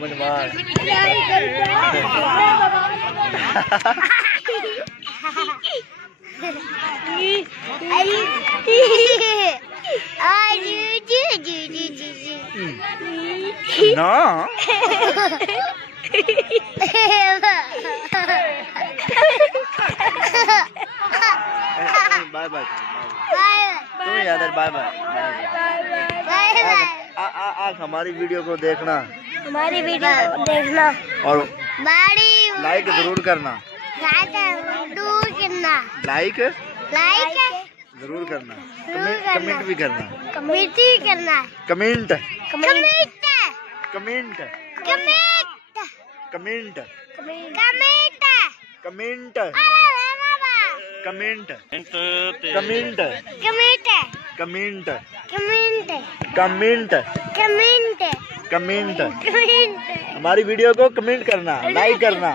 मनवार ना bye bye तुम यादर बाय बाय आप हमारी वीडियो को देखना, हमारी वीडियो को देखना और लाइक जरूर करना, लाइक जरूर करना, कमेंट भी करना, comment comment comment comment comment comment comment comment comment comment comment हमारी वीडियो को कमेंट करना, लाइक करना।